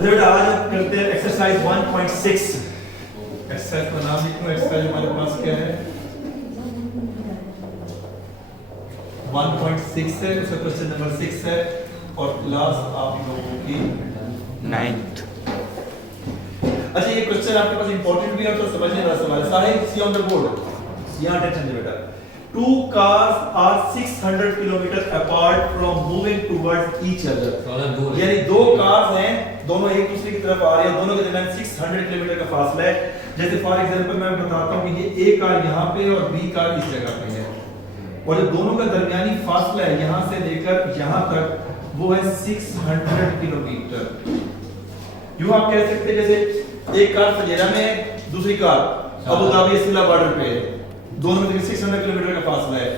अच्छा बेटा आज हम करते हैं एक्सरसाइज 1.6। एक्सरसाइज का नाम लिखो। एक्सरसाइज हमारे पास क्या है 1.6 है, उसका क्वेश्चन नंबर 6 है और क्लास आप लोगों की 9th। अच्छा ये क्वेश्चन आपके पास इंपॉर्टेंट भी है तो समझने वाला सवाल है। सारे सी ऑन द बोर्ड, यहां टेंशन दे बेटा। Two cars are 600 kilometers apart from moving towards each other। यानी दो कार्स हैं, दोनों एक दूसरे की तरफ आ रहे हैं, दोनों के दरमियान 600 किलोमीटर का फासला है। जैसे फॉर एग्जांपल मैं बताता हूं कि ये ए कार यहाँ पे और बी कार इस जगह पे है और जो दोनों का दरमियानी फासला है यहाँ से लेकर यहाँ तक वो है 600 किलोमीटर। यूं आप कह सकते हैं जैसे एक कार फजेरा में है, दूसरी कार अबू धाबी सिला बॉर्डर पे है, दोनों में 600 किलोमीटर का फासला है।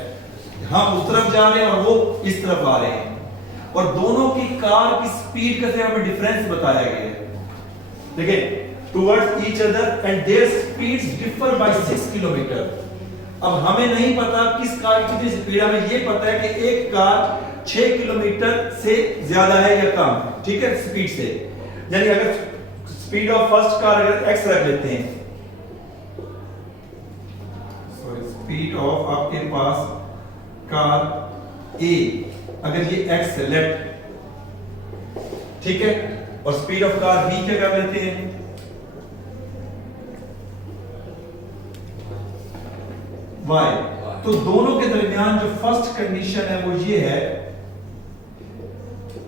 हम उस तरफ जा रहे हैं और वो इस तरफ आ रहे हैं और दोनों की कार की स्पीड का से हमें डिफरेंस बताया गया है। देखिए towards each other and their speeds differ by 6 kilometre. अब हमें नहीं पता किस कार की कितनी स्पीड है, हमें ये पता है कि एक कार 6 किलोमीटर से ज्यादा है या कम, ठीक है, स्पीड से। यानी अगर स्पीड ऑफ फर्स्ट कार अगर x रख लेते हैं, स्पीड ऑफ आपके पास कार A अगर ये x है लेफ्ट, ठीक है, और स्पीड ऑफ कार B क्या कर लेते हैं y। तो दोनों के दरमियान जो फर्स्ट कंडीशन है वो ये है,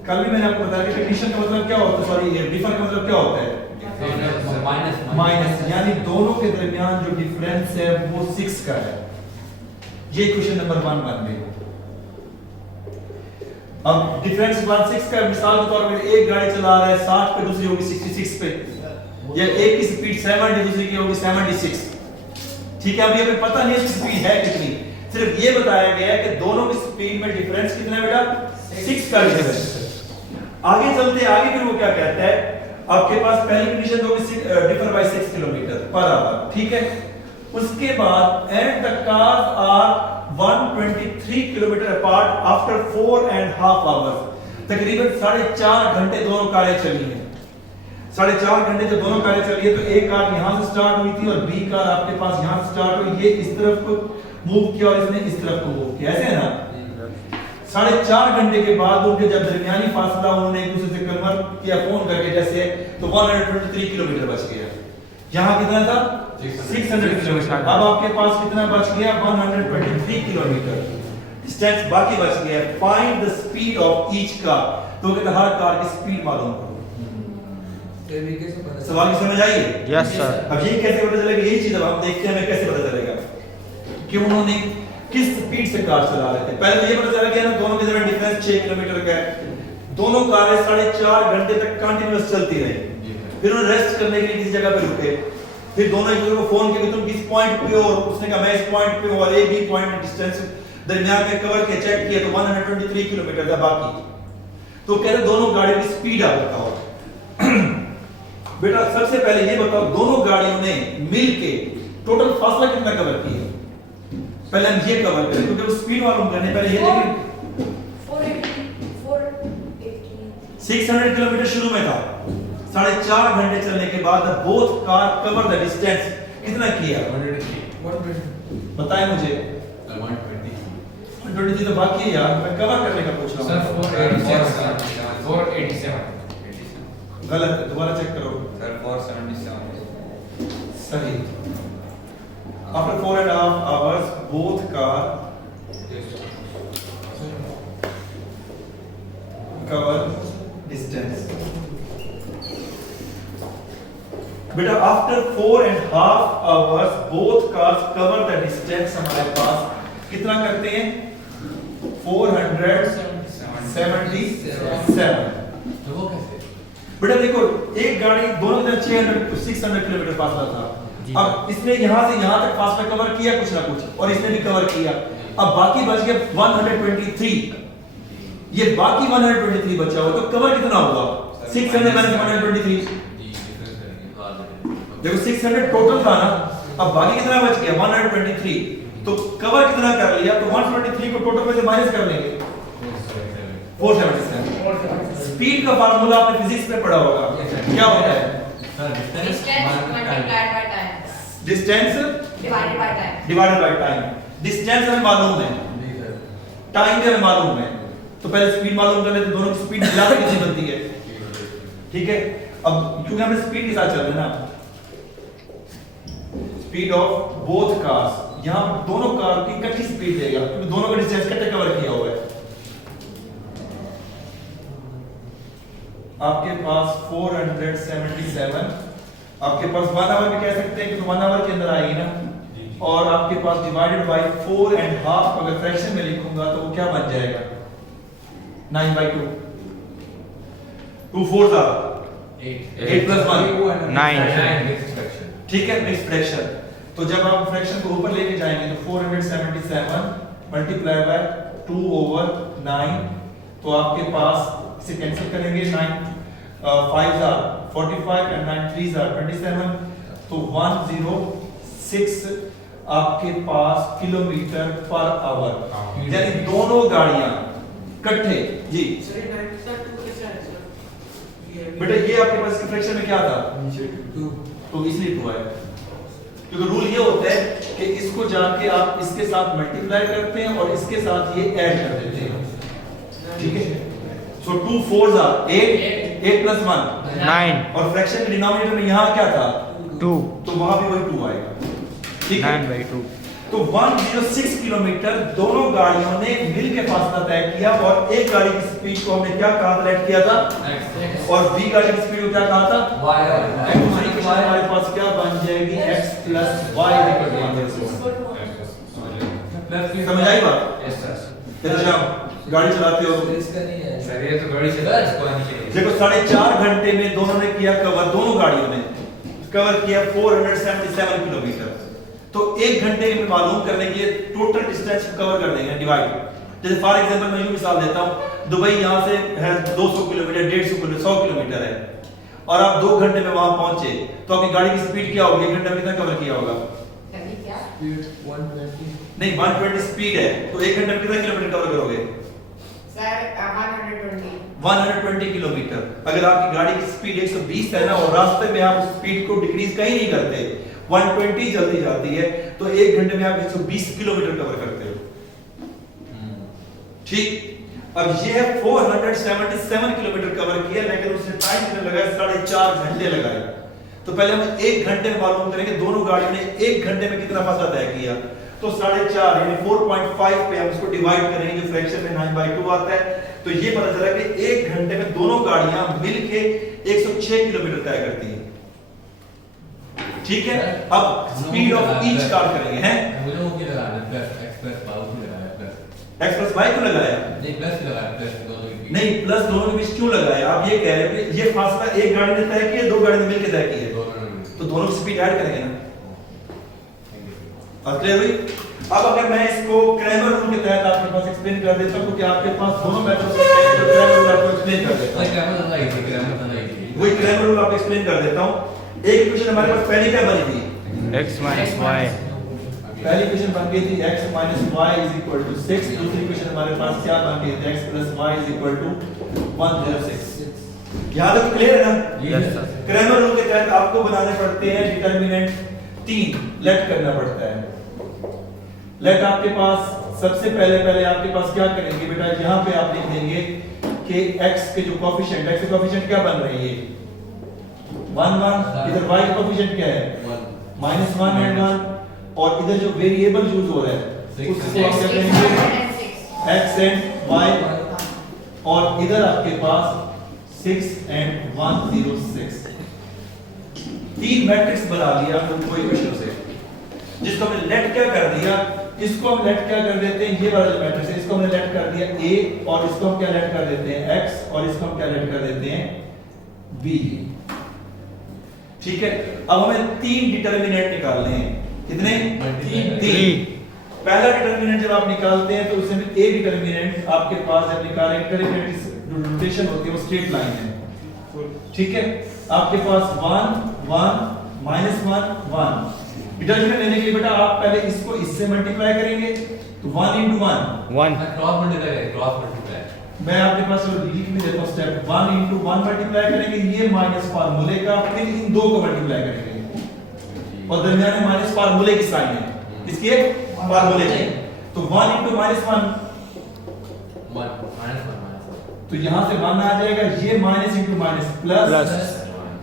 कल भी मैंने आपको बताया कि कंडीशन का मतलब क्या होता है, सॉरी डिफर का मतलब क्या होता है माइनस, यानी दोनों के दरमियान जो डिफरेंस है वो 6 का है। ये क्वेश्चन नंबर 1 मान लें। अब डिफरेंस 1.6 का, मिसाल के तौर पर एक गाड़ी चला रहा है 60 पे, दूसरी होगी 66 पे, या एक की स्पीड 70, दूसरी की होगी 76, ठीक है। अभी हमें पता नहीं है स्पीड है कितनी, सिर्फ ये बताया गया है कि दोनों की स्पीड में डिफरेंस कितना है बेटा 6 का डिफरेंस। आगे चलते आगे फिर वो क्या कहता है, आपके पास पहली कंडीशन होगी differ by 6 kilometre per hour, ठीक है। उसके बाद and the cars are 123 kilometre apart after 4.5 hours. तकरीबन 4.5 घंटे दोनों कारें चली हैं। 4.5 घंटे जब दोनों कारें चली है तो एक कार यहां से स्टार्ट हुई थी और बी कार आपके पास यहां से स्टार्ट हुई, ये इस तरफ को मूव किया और इसने इस तरफ को मूव किया, ऐसे है ना। 4.5 घंटे के बाद उनके जब दरमियानी फासला उन्होंने एक दूसरे से कन्वर्ट किया फोन करके जैसे, तो 123 किलोमीटर बच गया। यहाँ कितना था 600 किलोमीटर। अब आपके पास कितना बच गया 123 किलोमीटर डिस्टेंस बाकी बच गया। Find the speed of each car. तो कहते हर कार की स्पीड मालूम करो। सवाल की समझ आई? Yes sir. अब ये कैसे पता चलेगा, यही चीज अब हम देखते हैं हमें कैसे पता चलेगा कि उन्होंने किस स्पीड से कार चला रहे थे। पहले तो ये पता चला कि ना दोनों के दरमियान डिफरेंस 6 किलोमीटर का है। दोनों कारें 4.5 घंटे तक कंटीन्यूअस चलती रही, फिर उन्होंने रेस्ट करने के लिए किसी जगह पे रुके, फिर दोनों एक दूसरे को फोन किया तुम किस पॉइंट पे हो, उसने कहा मैं इस पॉइंट पे हूं और ए बी पॉइंट में डिस्टेंस दरमियान में कवर के चेक किया तो 123 किलोमीटर था बाकी। तो कह रहे दोनों गाड़ियों की स्पीड आप बताओ। बेटा सबसे पहले ये बताओ दोनों गाड़ियों ने मिलके टोटल फासला कितना कवर किया। पहले हम ये कवर करें क्योंकि स्पीड मालूम करने पहले ये लेकिन 600 किलोमीटर शुरू में था, 4.5 घंटे चलने के बाद both car cover the distance कितना किया 120। बताएं मुझे 120 तो बाकी है यार, मैं कवर करने का पूछ रहा हूं। 487 गलत है, दोबारा चेक करो सर 477 सही। After 4.5 hours both car cover distance. बेटा after 4.5 hours both cars cover the distance हमारे पास कितना करते हैं 477। तो वो कैसे बेटा देखो एक गाड़ी दोनों के 600 किलोमीटर फासला था। अब इसने यहां से यहां तक फासला कवर किया कुछ ना कुछ और इसने भी कवर किया। अब बाकी बच गया 123। ये बाकी 123 बचा हुआ तो कवर कितना होगा 600 माइनस 123। देखो 600 टोटल था ना, अब बाकी कितना बच गया 123। तो कवर कितना कर लिया तो 123 को टोटल में से माइनस कर लेंगे 477। स्पीड का फार्मूला आपने फिजिक्स में पढ़ा होगा, क्या होता है? Distance multiplied by time distance divided by time. Divided by time. Distance हमें मालूम है, टाइम भी हमें मालूम है, तो पहले स्पीड मालूम कर लेते, दोनों की स्पीड मिला के कितनी बनती है। ठीक है, अब क्योंकि हमने स्पीड के साथ चल रहे हैं ना, स्पीड ऑफ बोथ कार्स, यहां दोनों कार की इकट्ठी स्पीड देगा क्योंकि दोनों का डिस्टेंस इकट्ठे कवर किया हुआ है। आपके पास 477, आपके पास 1 आवर भी कह सकते हैं कि 1 आवर के अंदर आएगी ना, और आपके पास डिवाइडेड बाय 4.5 अगर फ्रैक्शन में लिखूंगा तो वो क्या बन जाएगा? 9/2। 2 4 8 plus 1 9 ठीक है, मिक्स फ्रैक्शन। तो जब आप फ्रैक्शन को ऊपर लेके जाएंगे तो 477 मल्टीप्लाई बाय 2/9, तो आपके पास इसे कैंसिल करेंगे, 9 5 are 45 and 9 3s are 27, तो 106 आपके पास किलोमीटर पर आवर, यानी दोनों गाड़ियां इकट्ठे जी। बेटा ये आपके पास फ्रैक्शन में क्या था? तो इसलिए 2 है, क्योंकि रूल ये होता है कि इसको जाके आप इसके साथ मल्टीप्लाई करते हैं और इसके साथ ये ऐड कर देते हैं। ठीक है, सो 2 4s are 8, 8 plus 1 9 और फ्रैक्शन के डिनोमिनेटर में यहां क्या था? 2 तो वहां भी वही 2 आएगा। ठीक है, 9/2 तो 106 किलोमीटर दोनों गाड़ियों ने मिलकर फासला तय किया, और एक गाड़ी की स्पीड को हमने क्या कहा था, लेट किया था, और बी गाड़ी की स्पीड को क्या कहा था? दूसरी क्वेश्चन हमारे पास क्या बन जाएगी? x plus y समझ आई बात? Yes sir. फिर जब गाड़ी चलाते हो सर ये तो गाड़ी चला इसको आने के लिए। देखो 4.5 घंटे में दोनों ने किया कवर, दोनों गाड़ियों ने कवर किया 477 किलोमीटर। तो 1 घंटे में मालूम करने के लिए टोटल डिस्टेंस कवर कर देंगे डिवाइड। जैसे फॉर एग्जांपल मैं यूं मिसाल देता हूं, दुबई यहां से है 200 किलोमीटर, 150 किलोमीटर, 100 किलोमीटर है, और आप 2 घंटे में वहां पहुंचे, तो आपकी गाड़ी की स्पीड क्या होगी? 1 घंटे में कितना कवर किया होगा? नहीं 120 स्पीड है, तो 1 घंटे में कितना किलोमीटर कवर करोगे? 120 किलोमीटर। अगर आपकी गाड़ी की स्पीड 120 है ना, और रास्ते में आप उस स्पीड को डिक्रीज कहीं नहीं करते, 120 जल्दी जाती है, तो 1 घंटे में आप 120 किलोमीटर कवर करते हो। ठीक, अब ये है 477 किलोमीटर कवर किया, लेकिन उसने टाइम कितना लगाया? 4.5 घंटे लगाए। तो पहले हम 1 घंटे में मालूम करेंगे दोनों गाड़ियों ने 1 घंटे में कितना फासला तय किया। तो 4.5 यानी 4.5 पे हम इसको डिवाइड करेंगे, जो फ्रैक्शन में 9/2 आता है, तो ये पता चला कि 1 घंटे में दोनों गाड़ियां मिलके 106 किलोमीटर तय करती हैं। ठीक है, अब स्पीड ऑफ ईच कार करेंगे, हैं? मुझे वो क्या लगाना? प्लस x प्लस y को लगाया, प्लस x प्लस y को लगाया? नहीं प्लस लगाया, प्लस दोनों के बीच। नहीं, प्लस दोनों के बीच क्यों लगाया? आप ये कह रहे हैं कि ये फासला एक गाड़ी ने तय किया, 2 गाड़ी ने मिलकर तय किया, तो दोनों की स्पीड ऐड करेंगे ना। अब क्लियर हुई? अब अगर मैं इसको क्रैमर रूल के तहत आपके पास एक्सप्लेन कर देता हूं, क्योंकि आपके पास दोनों मेथड्स हैं, तो क्रैमर रूल आपको एक्सप्लेन कर देता हूं। ग्रामर समझ आई थी, ग्रामर समझ आई थी। वही क्रैमर रूल आपको एक्सप्लेन कर देता हूं। एक इक्वेशन हमारे पास पहली क्या बनी थी? x minus y पहली इक्वेशन बन गई थी x minus y is equal to 6। दूसरी इक्वेशन हमारे पास क्या बन गई थी? x plus y is equal to 106। यहां तक क्लियर है ना? Yes, sir. क्रैमर रूल के तहत आपको बनाने पड़ते हैं डिटरमिनेंट 3, लेट करना पड़ता है। लेट आपके पास सबसे पहले आपके पास क्या करेंगे बेटा? यहां पे आप लिख देंगे कि x के जो कोएफिशिएंट, x के कोएफिशिएंट क्या बन रही है? 1 1। इधर y का कोएफिशिएंट क्या है? -1 and 1। और इधर जो वेरिएबल यूज हो रहा है उसको हम क्या कहेंगे? x and y। और इधर आपके पास 6 and 106। 3 मैट्रिक्स बना लिया हमने दो इक्वेशन से, जिसको हमने लेट क्या कर दिया? इसको हम लेट क्या कर देते हैं? ये वाला जो मैट्रिक्स है इसको हमने लेट कर दिया a, और इसको हम क्या लेट कर देते हैं? x, और इसको हम क्या लेट कर देते हैं? b। ठीक है, अब हमें 3 डिटरमिनेंट निकालने हैं। कितने? 3। पहला डिटरमिनेंट जब आप निकालते हैं तो उसमें a डिटरमिनेंट आपके पास जब निकालें, डिटरमिनेंट जो रोटेशन होती है वो स्ट्रेट लाइन है। ठीक है, आपके पास 1 1 -1 1। डिटरमिनेंट लेने के लिए बेटा आप पहले इसको इससे मल्टीप्लाई करेंगे, तो 1 × 1 1 क्रॉस मल्टीप्लाई, क्रॉस मल्टीप्लाई। मैं आपके पास लिख भी देता हूं स्टेप 1 into 1 मल्टीप्लाई करेंगे ये माइनस फार्मूले का, फिर इन दो को मल्टीप्लाई करेंगे और दरमियान में माइनस फार्मूले की साइन है इसके फार्मूले की। तो 1 into -1 तो यहां से 1 आ जाएगा, ये माइनस इंटू माइनस प्लस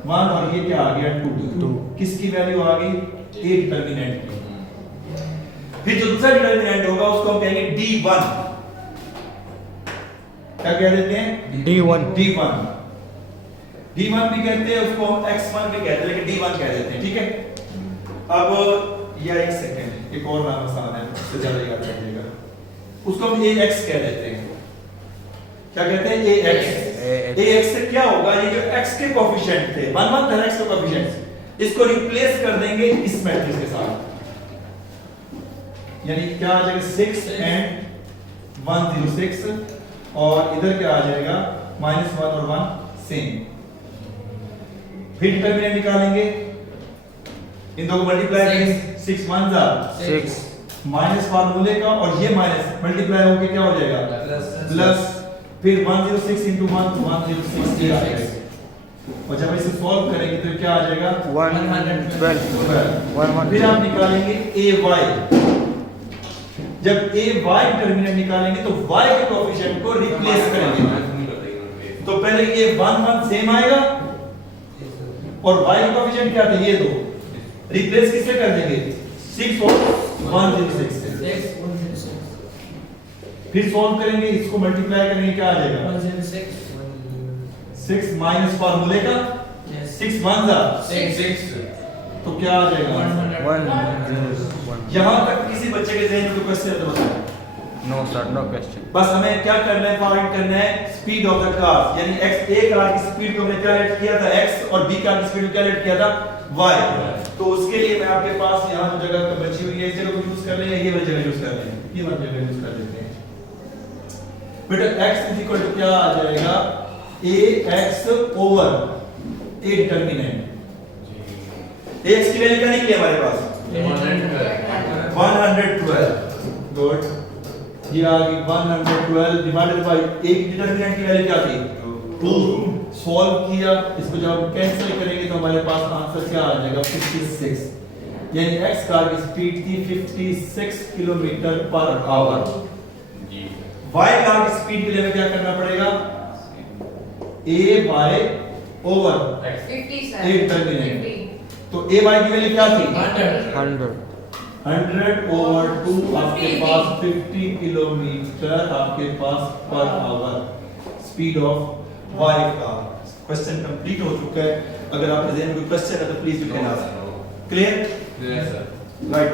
1 और ये क्या आ गया 2। किसकी वैल्यू आ गई? ए डिटरमिनेंट की। फिर जो दूसरा डिटरमिनेंट होगा उसको हम कहेंगे D1। क्या कह देते हैं? D1 D1 भी कहते हैं उसको, हम X1 भी कहते हैं लेकिन D1 कह देते हैं, ठीक है। अब या एक सेकंड, एक और नाम आसान है उससे ज्यादा याद रखिएगा, उसको हम AX कह देते हैं। क्या कहते हैं? AX से क्या होगा? ये जो X के कोएफिशिएंट थे 1 1 था X के कोएफिशिएंट्स, इसको रिप्लेस कर देंगे इस मैट्रिक्स के साथ, यानी क्या आ जाएगा 6 and 106 और इधर क्या आ जाएगा -1 और 1 सेम। फिर डिटरमिनेंट निकालेंगे, इन दो को मल्टीप्लाई करेंगे, 6 1 जा 6 माइनस फार्मूले का और ये माइनस मल्टीप्लाई होके क्या हो जाएगा प्लस, फिर 106 into 1 106 ये आ जाएगा और जब इसे सॉल्व करेंगे तो क्या आ जाएगा 112 फिर आप निकालेंगे AY। जब AY डिटरमिनेंट निकालेंगे तो Y के कोएफिशिएंट को रिप्लेस करेंगे, तो पहले ये 1 1 सेम आएगा और Y के कोएफिशिएंट क्या थे? ये दो, रिप्लेस किससे कर देंगे 6 और 106 से। फिर सॉल्व करेंगे, इसको मल्टीप्लाई करेंगे, क्या आ जाएगा 6 माइनस फार्मूले का 6 1 जा 6 तो क्या आ जाएगा 101 यहां तक किसी बच्चे के जहन में कोई क्वेश्चन है तो बताओ। No sir, no question. बस हमें क्या करना है, फाइंड करना है स्पीड ऑफ द कार, यानी x a कार की स्पीड को हमने क्या लेट किया था x और b कार की स्पीड को क्या लेट किया था y। तो उसके लिए मैं आपके पास यहां जो जगह बची हुई है इस जगह को यूज कर लेंगे, ये वाली जगह यूज कर लेंगे, ये वाली जगह यूज कर लेते हैं। बेटा x क्या आ जाएगा ax over a determinant. ax की वैल्यू क्या निकली हमारे पास 112। गुड, ये आ गई 112 डिवाइडेड बाय एक डिटरमिनेंट की वैल्यू क्या थी 2। सॉल्व किया, इसको जब हम कैंसिल करेंगे तो हमारे पास आंसर क्या आ जाएगा 56, यानी x कार की स्पीड थी 56 kilometre per hour. y car की स्पीड के लिए हमें क्या करना पड़ेगा a by over 50 a determinant. तो a y की वैल्यू क्या थी 100 ओवर 2, आपके पास 50 किलोमीटर आपके पास per hour speed of y का। क्वेश्चन कंप्लीट हो चुका है। अगर आपके ज़हन में कोई क्वेश्चन है तो please you can ask. Clear? Yes sir. Right.